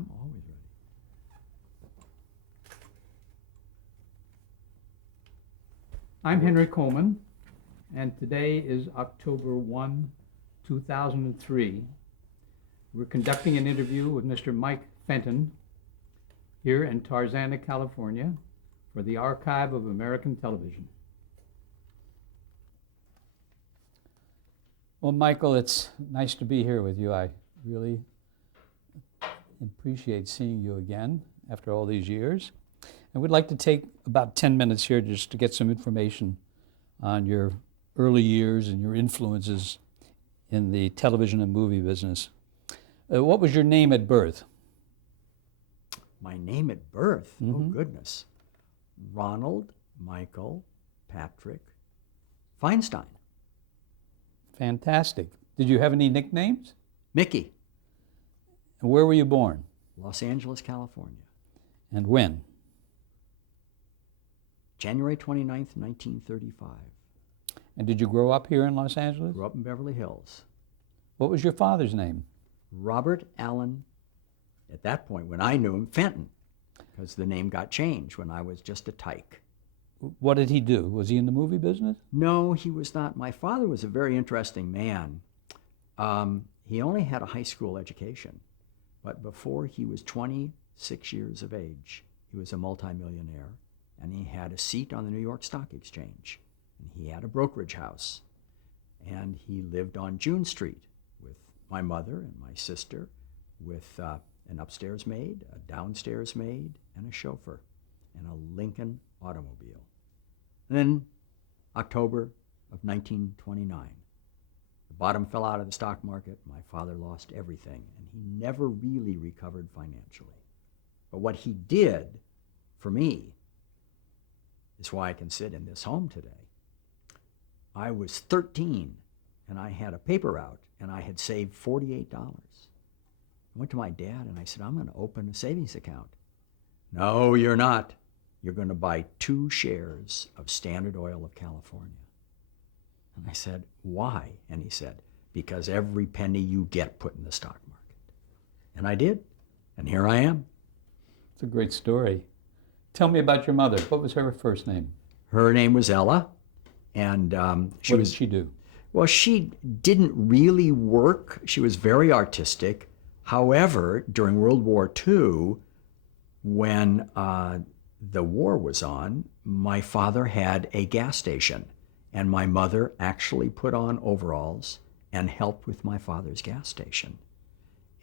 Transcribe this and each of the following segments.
I'm always ready. I'm Henry Coleman, and today is October 1, 2003. We're conducting an interview with Mr. Mike Fenton here in Tarzana, California, for the Archive of American Television. Well, Michael, it's nice to be here with you. I really appreciate seeing you again after all these years. And we'd like to take about 10 minutes here just to get some information on your early years and your influences in the television and movie business. What was your name at birth? My name at birth? Mm-hmm. Oh, goodness. Ronald Michael Patrick Feinstein. Fantastic. Did you have any nicknames? Mickey. And where were you born? Los Angeles, California. And when? January 29th, 1935. And did you grow up here in Los Angeles? Grew up in Beverly Hills. What was your father's name? Robert Allen, at that point when I knew him, Fenton, because the name got changed when I was just a tyke. What did he do? Was he in the movie business? No, he was not. My father was a very interesting man. He only had a high school education, but before he was 26 years of age, he was a multimillionaire, and he had a seat on the New York Stock Exchange, and he had a brokerage house, and he lived on June Street with my mother and my sister, with an upstairs maid, a downstairs maid, and a chauffeur, and a Lincoln automobile. And then October of 1929, the bottom fell out of the stock market. My father lost everything, and he never really recovered financially. But what he did for me is why I can sit in this home today. I was 13, and I had a paper route, and I had saved $48. I went to my dad, and I said, I'm going to open a savings account. No, you're not. You're going to buy 2 shares of Standard Oil of California. And I said, why? And he said, because every penny you get put in the stock market. And I did, and here I am. It's a great story. Tell me about your mother. What was her first name? Her name was Ella, and what did she do? Well, she didn't really work. She was very artistic. However, during World War II, when the war was on, my father had a gas station, and my mother actually put on overalls and helped with my father's gas station.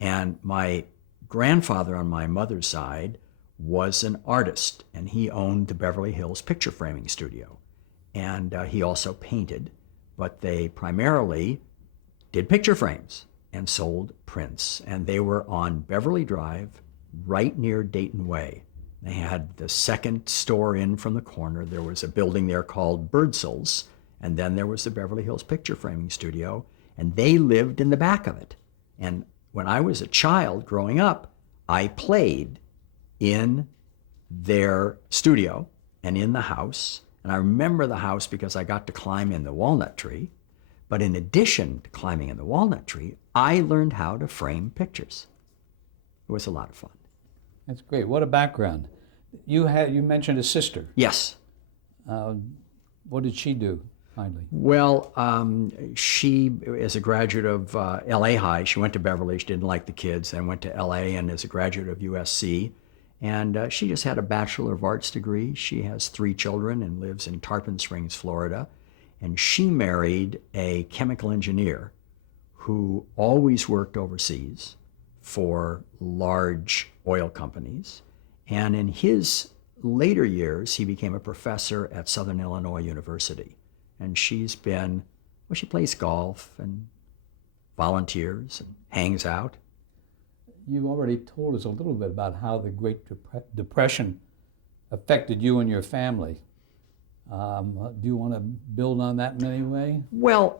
And my grandfather on my mother's side was an artist, and he owned the Beverly Hills picture framing studio. And he also painted, but they primarily did picture frames and sold prints. And they were on Beverly Drive, right near Dayton Way. They had the second store in from the corner. There was a building there called Birdsall's, and then there was the Beverly Hills picture framing studio, and they lived in the back of it. And when I was a child growing up, I played in their studio and in the house. And I remember the house because I got to climb in the walnut tree. But in addition to climbing in the walnut tree, I learned how to frame pictures. It was a lot of fun. That's great. What a background. You mentioned a sister. Yes. What did she do, finally? Well, she, as a graduate of LA High, she went to Beverly. She didn't like the kids, then went to LA, and as a graduate of USC. And she just had a Bachelor of Arts degree. She has 3 children and lives in Tarpon Springs, Florida. And she married a chemical engineer who always worked overseas for large oil companies. And in his later years, he became a professor at Southern Illinois University. And she's been, well, she plays golf and volunteers and hangs out. You've already told us a little bit about how the Great Depression affected you and your family. Do you want to build on that in any way? Well,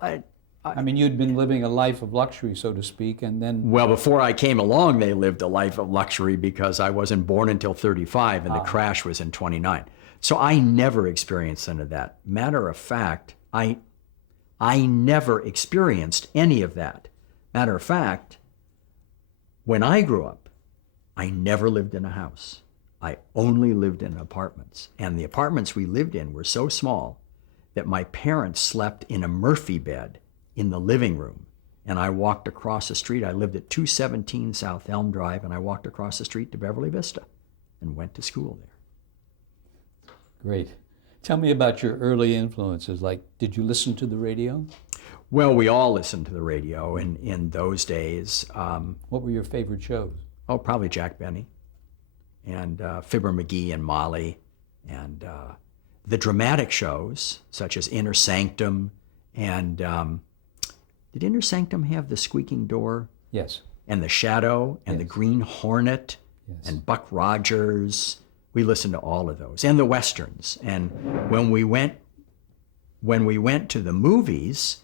I mean, you'd been living a life of luxury, so to speak, and then... Well, before I came along, they lived a life of luxury because I wasn't born until 35 and the crash was in 29. So I never experienced any of that. Matter of fact, I never experienced any of that. Matter of fact, when I grew up, I never lived in a house. I only lived in apartments. And the apartments we lived in were so small that my parents slept in a Murphy bed in the living room. And I walked across the street. I lived at 217 South Elm Drive, and I walked across the street to Beverly Vista and went to school there. Great. Tell me about your early influences. Like, did you listen to the radio? Well, we all listened to the radio in those days. What were your favorite shows? Oh, probably Jack Benny and Fibber McGee and Molly, and the dramatic shows such as Inner Sanctum, and did Inner Sanctum have the squeaking door? Yes. And the Shadow and Yes. the Green Hornet, Yes. and Buck Rogers. We listened to all of those, and the Westerns. And when we went to the movies,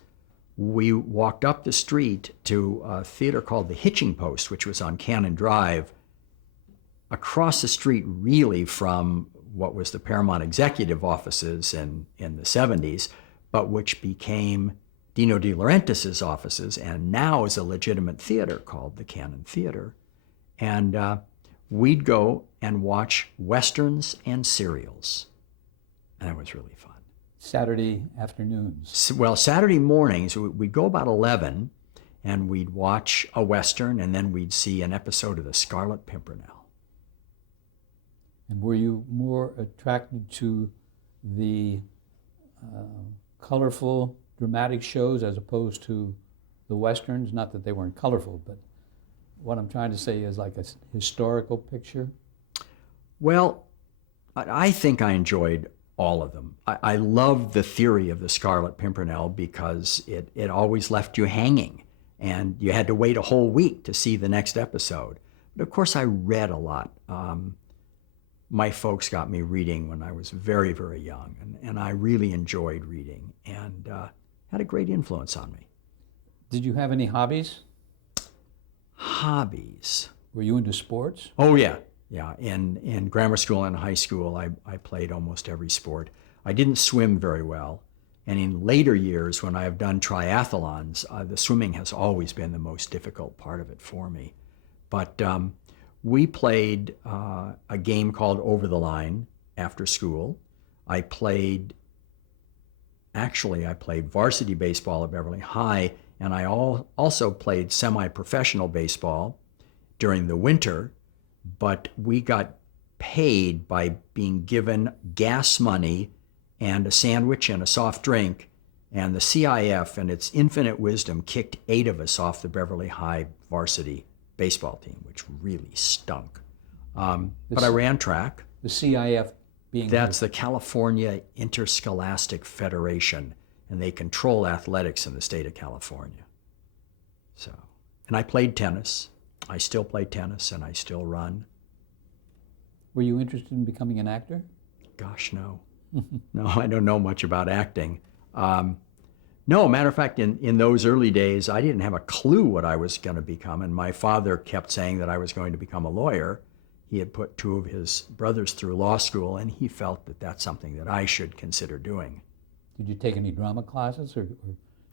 we walked up the street to a theater called the Hitching Post, which was on Cannon Drive, across the street really from what was the Paramount executive offices in the 70s, but which became Dino De Laurentiis' offices, and now is a legitimate theater called the Cannon Theater. And we'd go and watch Westerns and serials, and it was really fun. Saturday afternoons. Well, Saturday mornings, we'd go about 11, and we'd watch a Western, and then we'd see an episode of The Scarlet Pimpernel. And were you more attracted to the colorful, dramatic shows as opposed to the Westerns? Not that they weren't colorful, but what I'm trying to say is like a historical picture. Well, I think I enjoyed all of them. I loved the theory of The Scarlet Pimpernel because it always left you hanging, and you had to wait a whole week to see the next episode. But of course, I read a lot. My folks got me reading when I was very, very young, and I really enjoyed reading, and had a great influence on me. Did you have any hobbies? Hobbies. Were you into sports? Oh, yeah. Yeah, in grammar school and high school, I played almost every sport. I didn't swim very well, and in later years, when I have done triathlons, the swimming has always been the most difficult part of it for me. But we played a game called Over the Line after school. I played varsity baseball at Beverly High, and I also played semi-professional baseball during the winter, but we got paid by being given gas money and a sandwich and a soft drink, and the CIF and its infinite wisdom kicked 8 of us off the Beverly High varsity baseball team, which really stunk. But I ran track. The CIF being... That's the California Interscholastic Federation, and they control athletics in the state of California. So, and I played tennis. I still play tennis, and I still run. Were you interested in becoming an actor? Gosh, no. No, I don't know much about acting. No, matter of fact, in those early days, I didn't have a clue what I was going to become, and my father kept saying that I was going to become a lawyer. He had put 2 of his brothers through law school, and he felt that that's something that I should consider doing. Did you take any drama classes or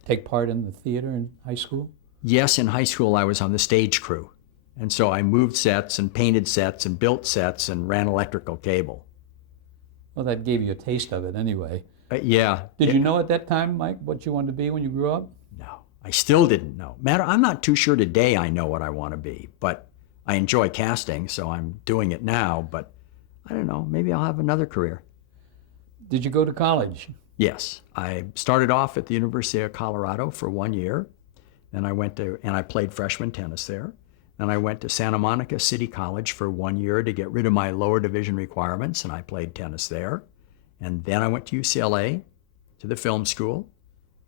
take part in the theater in high school? Yes, in high school, I was on the stage crew. And so I moved sets and painted sets and built sets and ran electrical cable. Well, that gave you a taste of it anyway. Yeah. Did you know at that time, Mike, what you wanted to be when you grew up? No, I still didn't know. I'm not too sure today I know what I want to be, but I enjoy casting, so I'm doing it now, but I don't know, maybe I'll have another career. Did you go to college? Yes, I started off at the University of Colorado for 1 year. Then I played freshman tennis there. Then I went to Santa Monica City College for 1 year to get rid of my lower division requirements, and I played tennis there. And then I went to UCLA, to the film school,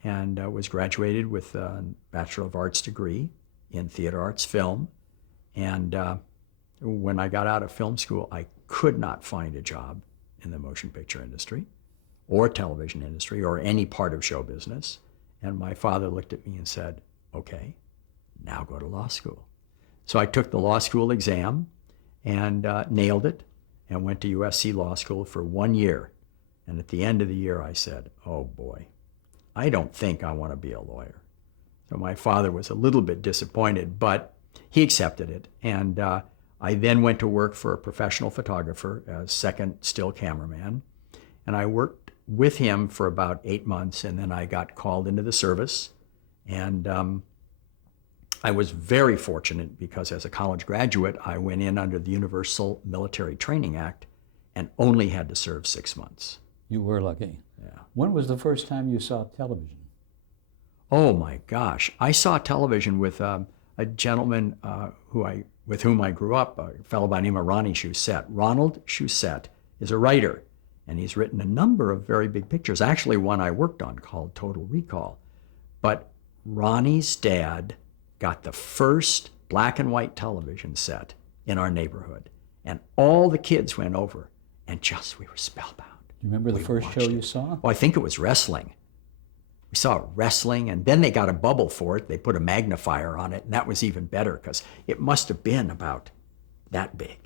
and was graduated with a Bachelor of Arts degree in theater arts film. And when I got out of film school, I could not find a job in the motion picture industry or television industry or any part of show business. And my father looked at me and said, okay, now go to law school. So I took the law school exam and nailed it and went to USC Law School for 1 year. And at the end of the year, I said, oh boy, I don't think I want to be a lawyer. So my father was a little bit disappointed, but he accepted it. And I then went to work for a professional photographer as second still cameraman. And I worked with him for about 8 months, and then I got called into the service. And I was very fortunate because as a college graduate, I went in under the Universal Military Training Act and only had to serve 6 months. You were lucky. Yeah. When was the first time you saw television? Oh my gosh. I saw television with a gentleman with whom I grew up, a fellow by the name of Ronnie Shusett. Ronald Shusett is a writer, and he's written a number of very big pictures, actually one I worked on called Total Recall. But Ronnie's dad got the first black and white television set in our neighborhood, and all the kids went over, and we were spellbound. Do you remember the first show you saw? Oh, I think it was wrestling. We saw wrestling, and then they got a bubble for it. They put a magnifier on it, and that was even better because it must have been about that big.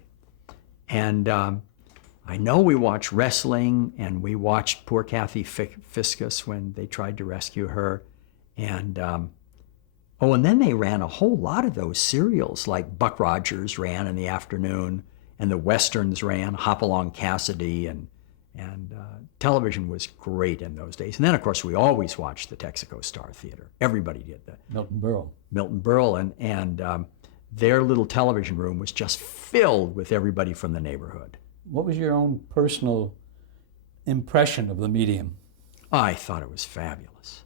And I know we watched wrestling, and we watched poor Kathy Fiscus when they tried to rescue her. And and then they ran a whole lot of those serials, like Buck Rogers ran in the afternoon, and the Westerns ran, Hopalong Cassidy, and television was great in those days. And then, of course, we always watched the Texaco Star Theater. Everybody did that. Milton Berle. Milton Berle, and their little television room was just filled with everybody from the neighborhood. What was your own personal impression of the medium? I thought it was fabulous.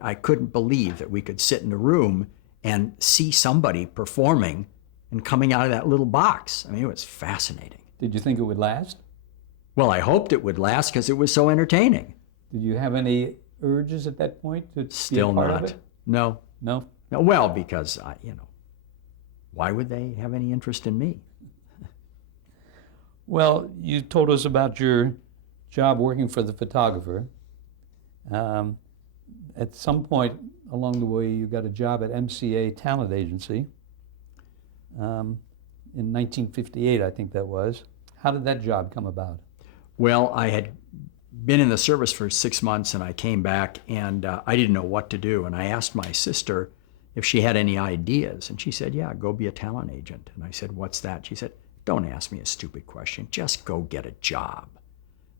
I couldn't believe that we could sit in a room and see somebody performing and coming out of that little box. I mean, it was fascinating. Did you think it would last? Well, I hoped it would last because it was so entertaining. Did you have any urges at that point to Still be a part not. of it? No. No? No. Well, because, why would they have any interest in me? Well, you told us about your job working for the photographer. At some point along the way, you got a job at MCA Talent Agency in 1958, I think that was. How did that job come about? Well, I had been in the service for 6 months, and I came back, and I didn't know what to do. And I asked my sister if she had any ideas, and she said, yeah, go be a talent agent. And I said, what's that? She said, don't ask me a stupid question. Just go get a job.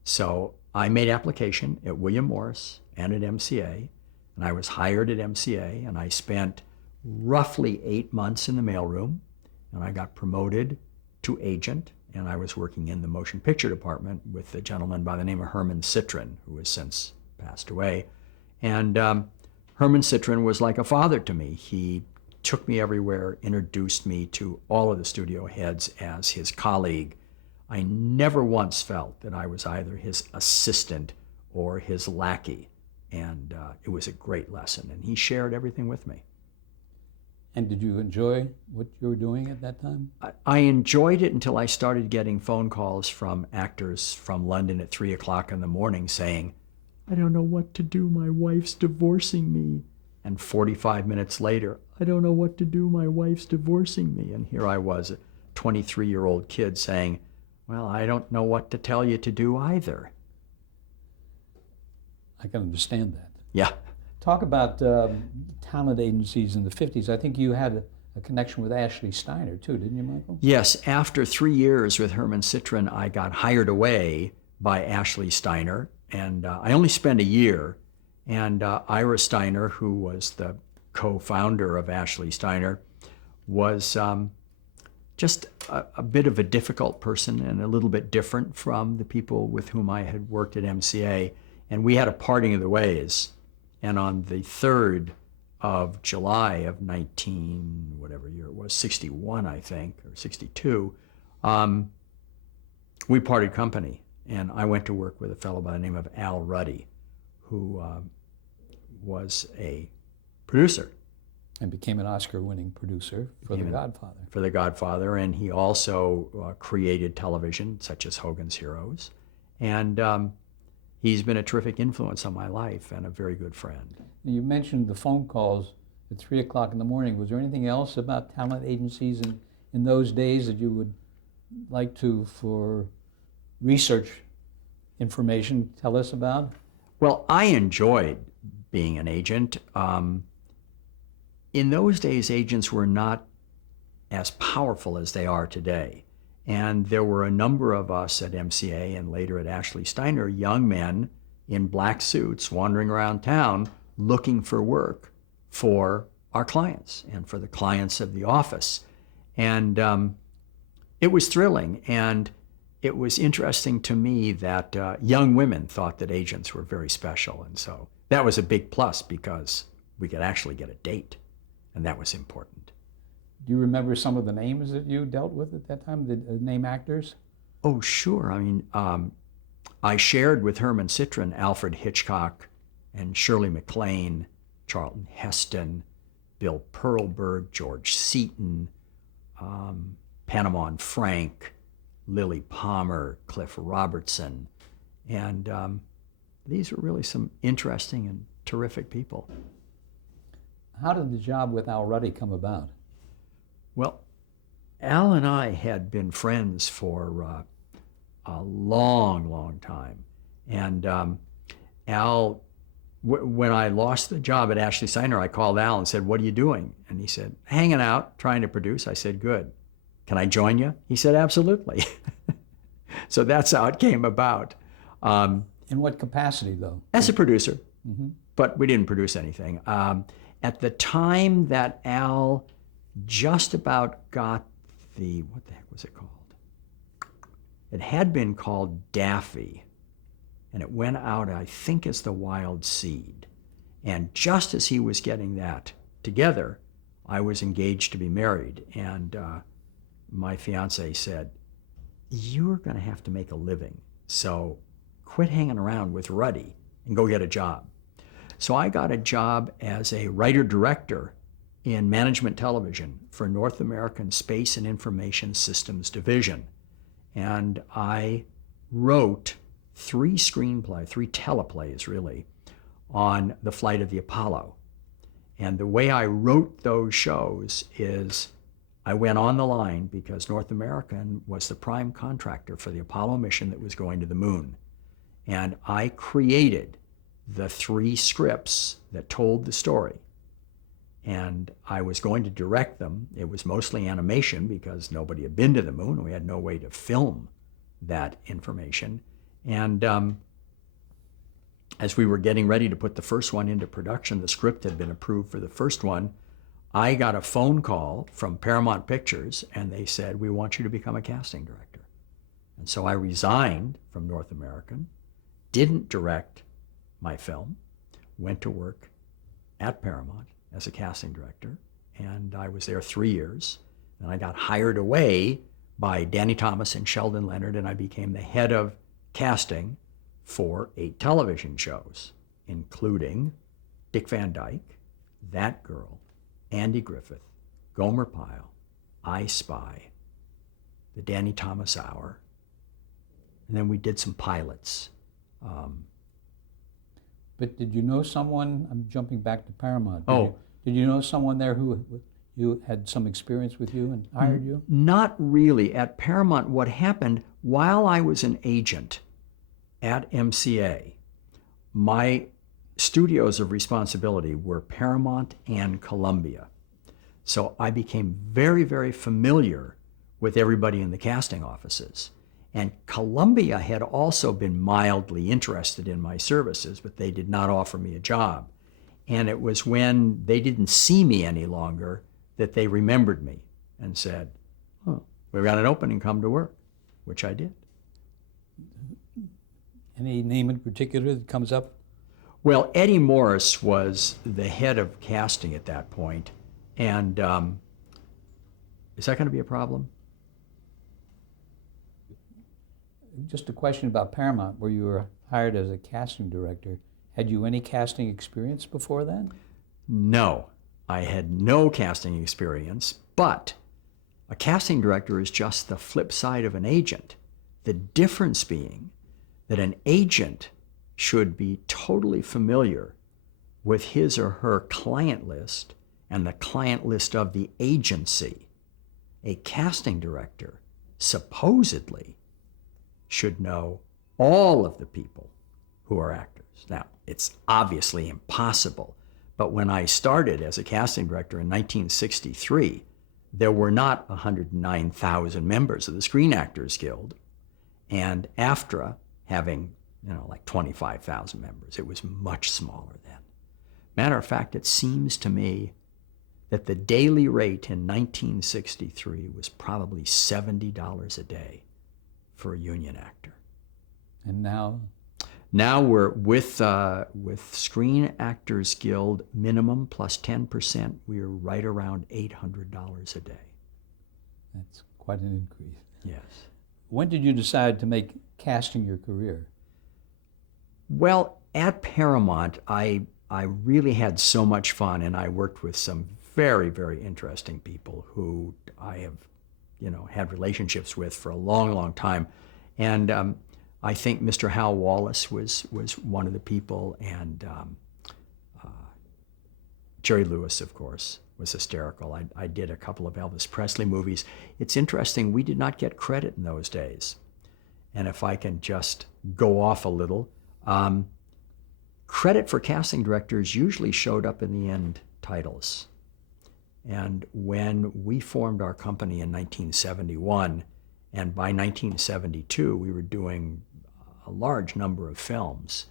So I made application at William Morris and at MCA, and I was hired at MCA, and I spent roughly 8 months in the mailroom, and I got promoted to agent, and I was working in the motion picture department with a gentleman by the name of Herman Citron, who has since passed away. And Herman Citron was like a father to me. He took me everywhere, introduced me to all of the studio heads as his colleague. I never once felt that I was either his assistant or his lackey. And it was a great lesson, and he shared everything with me. And did you enjoy what you were doing at that time? I enjoyed it until I started getting phone calls from actors from London at 3 o'clock in the morning saying, I don't know what to do, my wife's divorcing me. And 45 minutes later, I don't know what to do, my wife's divorcing me. And here I was, a 23-year-old kid saying, well, I don't know what to tell you to do either. I can understand that. Yeah. Talk about talent agencies in the 50s. I think you had a connection with Ashley Steiner too, didn't you, Michael? Yes. After 3 years with Herman Citron, I got hired away by Ashley Steiner, and I only spent a year. And Ira Steiner, who was the co-founder of Ashley Steiner, was just a bit of a difficult person and a little bit different from the people with whom I had worked at MCA. And we had a parting of the ways. And on the 3rd of July of 61, I think, or 62, we parted company. And I went to work with a fellow by the name of Al Ruddy, who was a producer. And became an Oscar-winning producer for The Godfather. For The Godfather, and he also created television, such as Hogan's Heroes. And he's been a terrific influence on my life and a very good friend. You mentioned the phone calls at 3 o'clock in the morning. Was there anything else about talent agencies in those days that you would like to, for research information, tell us about? Well, I enjoyed being an agent. In those days, agents were not as powerful as they are today. And there were a number of us at MCA and later at Ashley Steiner, young men in black suits wandering around town looking for work for our clients and for the clients of the office. And it was thrilling. And it was interesting to me that young women thought that agents were very special. And so that was a big plus because we could actually get a date. And that was important. Do you remember some of the names that you dealt with at that time, the name actors? Oh, sure. I mean, I shared with Herman Citron, Alfred Hitchcock, and Shirley MacLaine, Charlton Heston, Bill Perlberg, George Seaton, Panama and Frank, Lily Palmer, Cliff Robertson. And these were really some interesting and terrific people. How did the job with Al Ruddy come about? Well, Al and I had been friends for a long, long time. And Al, when I lost the job at Ashley Steiner, I called Al and said, "What are you doing?" And he said, "Hanging out, trying to produce." I said, "Good. Can I join you?" He said, "Absolutely." So that's how it came about. In what capacity, though? As a producer, Mm-hmm. but we didn't produce anything. At the time that Al just about got what the heck was it called? It had been called Daffy, and it went out, I think, as The Wild Seed. And just as he was getting that together, I was engaged to be married. And my fiance said, "You're going to have to make a living, so quit hanging around with Ruddy and go get a job." So I got a job as a writer-director in management television for North American Space and Information Systems Division. And I wrote 3 teleplays really, on the flight of the Apollo. And the way I wrote those shows is I went on the line because North American was the prime contractor for the Apollo mission that was going to the moon. And I created the 3 scripts that told the story. And I was going to direct them. It was mostly animation because nobody had been to the moon. We had no way to film that information. And as we were getting ready to put the first one into production, the script had been approved for the first one. I got a phone call from Paramount Pictures, and they said, "We want you to become a casting director." And so I resigned from North American, didn't direct my film, went to work at Paramount as a casting director, and I was there 3 years. And I got hired away by Danny Thomas and Sheldon Leonard, and I became the head of casting for 8 television shows, including Dick Van Dyke, That Girl, Andy Griffith, Gomer Pyle, I Spy, The Danny Thomas Hour, and then we did some pilots. But did you know someone, I'm jumping back to Paramount. Oh. Did you know someone there who you had some experience with you and hired you? Not really. At Paramount, what happened while I was an agent at MCA, my studios of responsibility were Paramount and Columbia. So I became very, very familiar with everybody in the casting offices. And Columbia had also been mildly interested in my services, but they did not offer me a job. And it was when they didn't see me any longer that they remembered me and said, "Oh, we've got an opening, come to work," which I did. Any name in particular that comes up? Well, Eddie Morris was the head of casting at that point. And is that going to be a problem? Just a question about Paramount, where you were hired as a casting director. Had you any casting experience before then? No, I had no casting experience, but a casting director is just the flip side of an agent. The difference being that an agent should be totally familiar with his or her client list and the client list of the agency. A casting director supposedly should know all of the people who are actors. Now, it's obviously impossible, but when I started as a casting director in 1963, there were not 109,000 members of the Screen Actors Guild, and AFTRA having, like 25,000 members. It was much smaller then. Matter of fact, it seems to me that the daily rate in 1963 was probably $70 a day for a union actor. And now? Now we're with Screen Actors Guild minimum plus 10%, we're right around $800 a day. That's quite an increase. Yes. When did you decide to make casting your career? Well, at Paramount, I really had so much fun, and I worked with some very, very interesting people who I have, had relationships with for a long, long time. And I think Mr. Hal Wallace was one of the people, and Jerry Lewis, of course, was hysterical. I did a couple of Elvis Presley movies. It's interesting, we did not get credit in those days. And if I can just go off a little, credit for casting directors usually showed up in the end titles. And when we formed our company in 1971, and by 1972 we were doing a large number of films,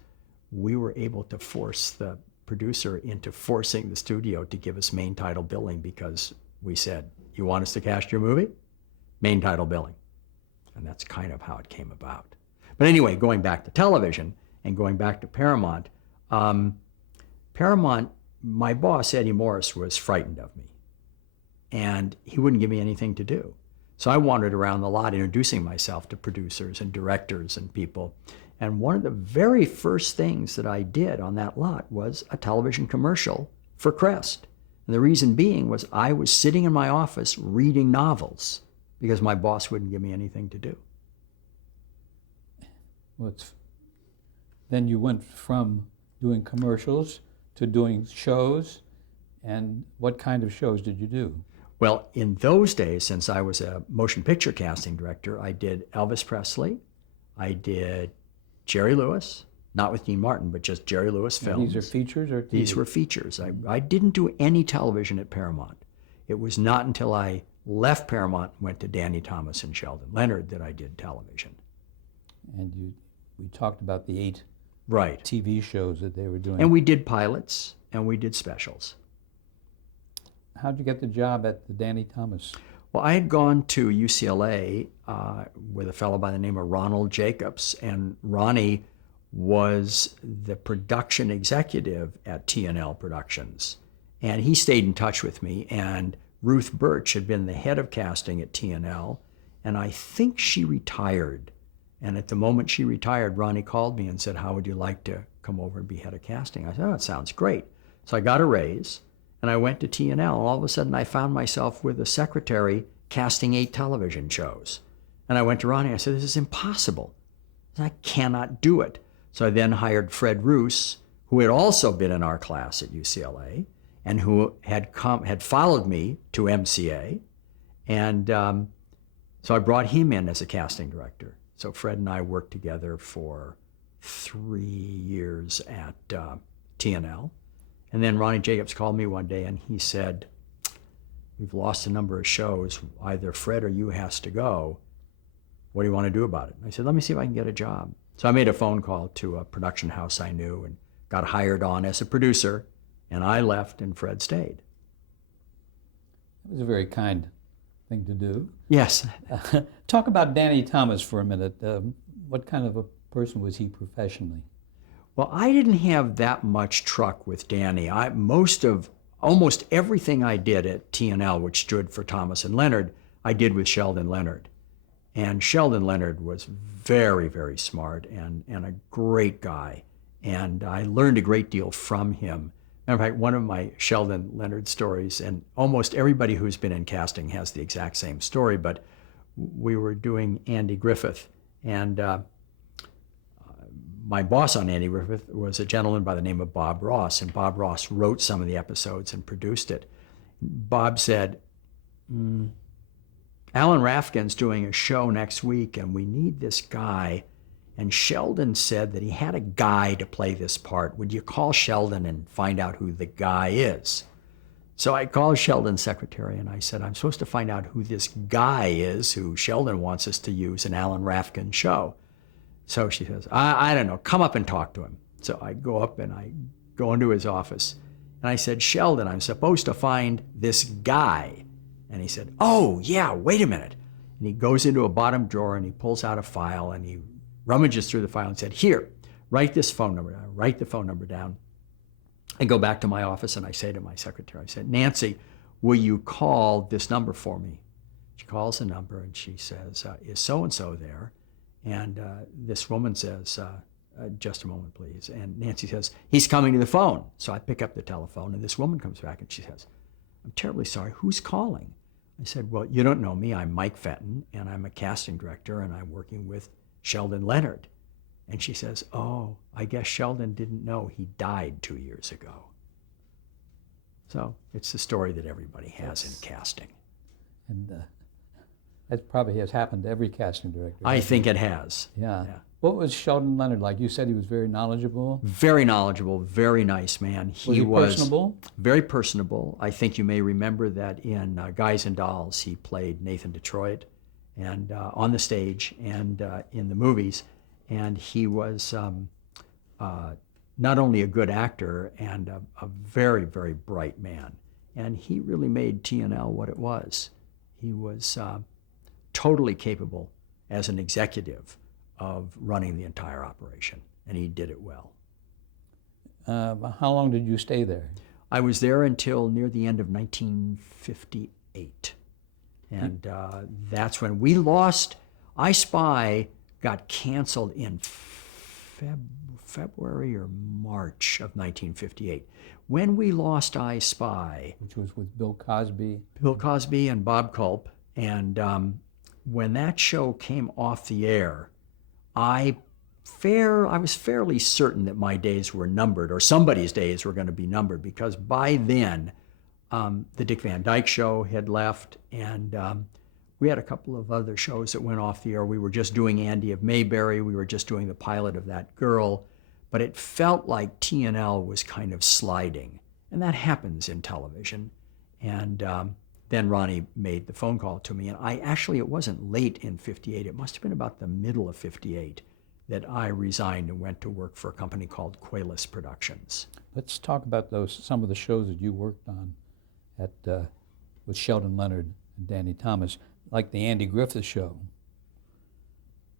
we were able to force the producer into forcing the studio to give us main title billing, because we said, you want us to cast your movie? Main title billing. And that's kind of how it came about. But anyway, going back to television and going back to Paramount, Paramount, my boss, Eddie Morris, was frightened of me. And he wouldn't give me anything to do. So I wandered around the lot introducing myself to producers and directors and people. And one of the very first things that I did on that lot was a television commercial for Crest. And the reason being was I was sitting in my office reading novels because my boss wouldn't give me anything to do. Well, then you went from doing commercials to doing shows. And what kind of shows did you do? Well, in those days, since I was a motion picture casting director, I did Elvis Presley, I did Jerry Lewis, not with Dean Martin, but just Jerry Lewis films. And these are features or TV? These were features. I didn't do any television at Paramount. It was not until I left Paramount and went to Danny Thomas and Sheldon Leonard that I did television. And we talked about the 8 right. TV shows that they were doing. And we did pilots and we did specials. How'd you get the job at the Danny Thomas? Well, I had gone to UCLA with a fellow by the name of Ronald Jacobs, and Ronnie was the production executive at TNL Productions. And he stayed in touch with me, and Ruth Birch had been the head of casting at TNL, and I think she retired. And at the moment she retired, Ronnie called me and said, how would you like to come over and be head of casting? I said, oh, that sounds great. So I got a raise. And I went to TNL, and all of a sudden I found myself with a secretary casting 8 television shows. And I went to Ronnie, I said, this is impossible. I cannot do it. So I then hired Fred Roos, who had also been in our class at UCLA, and who had followed me to MCA. And so I brought him in as a casting director. So Fred and I worked together for 3 years at TNL. And then Ronnie Jacobs called me one day and he said, we've lost a number of shows. Either Fred or you has to go. What do you want to do about it? I said, let me see if I can get a job. So I made a phone call to a production house I knew and got hired on as a producer. And I left and Fred stayed. It was a very kind thing to do. Yes. Talk about Danny Thomas for a minute. What kind of a person was he professionally? Well, I didn't have that much truck with Danny. Almost everything I did at TNL, which stood for Thomas and Leonard, I did with Sheldon Leonard. And Sheldon Leonard was very, very smart and a great guy. And I learned a great deal from him. Matter of fact, one of my Sheldon Leonard stories, and almost everybody who's been in casting has the exact same story, but we were doing Andy Griffith, and my boss on Andy Griffith was a gentleman by the name of Bob Ross, and Bob Ross wrote some of the episodes and produced it. Bob said, Alan Rafkin's doing a show next week, and we need this guy. And Sheldon said that he had a guy to play this part. Would you call Sheldon and find out who the guy is? So I called Sheldon's secretary and I said, I'm supposed to find out who this guy is who Sheldon wants us to use in Alan Rafkin's show. So she says, I don't know, come up and talk to him. So I go up and I go into his office and I said, Sheldon, I'm supposed to find this guy. And he said, oh, yeah, wait a minute. And he goes into a bottom drawer and he pulls out a file and he rummages through the file and said, here, write this phone number down. Write the phone number down. I go back to my office and I say to my secretary, I said, Nancy, will you call this number for me? She calls the number and she says, is so-and-so there? And this woman says, just a moment, please. And Nancy says, he's coming to the phone. So I pick up the telephone and this woman comes back and she says, I'm terribly sorry, who's calling? I said, well, you don't know me. I'm Mike Fenton and I'm a casting director and I'm working with Sheldon Leonard. And she says, oh, I guess Sheldon didn't know he died 2 years ago. So it's the story that everybody has in casting. And that probably has happened to every casting director. I think it has. Yeah. What was Sheldon Leonard like? You said he was very knowledgeable. Very knowledgeable, very nice man. Was he personable? Very personable. I think you may remember that in Guys and Dolls, he played Nathan Detroit, and on the stage and in the movies. And he was not only a good actor and a very, very bright man. And he really made TNL what it was. He was totally capable as an executive of running the entire operation, and he did it well. How long did you stay there? I was there until near the end of 1958. And that's when we lost. I Spy got canceled in February or March of 1958. When we lost I Spy, which was with Bill Cosby. Bill Cosby and Bob Culp, and when that show came off the air, I was fairly certain that my days were numbered, or somebody's days were going to be numbered, because by then the Dick Van Dyke Show had left, and we had a couple of other shows that went off the air. We were just doing Andy of Mayberry. We were just doing the pilot of That Girl. But it felt like TNL was kind of sliding. And that happens in television. And then Ronnie made the phone call to me. And it wasn't late in 58. It must have been about the middle of 58 that I resigned and went to work for a company called Qualis Productions. Let's talk about some of the shows that you worked on with Sheldon Leonard and Danny Thomas, like the Andy Griffith Show.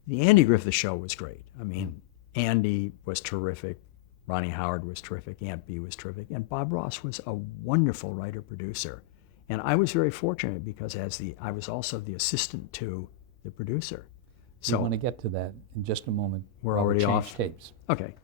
The Andy Griffith Show was great. I mean, Andy was terrific. Ronnie Howard was terrific. Aunt Bee was terrific. And Bob Ross was a wonderful writer-producer. And I was very fortunate because I was also the assistant to the producer. So we want to get to that in just a moment. We're already off tapes. Okay.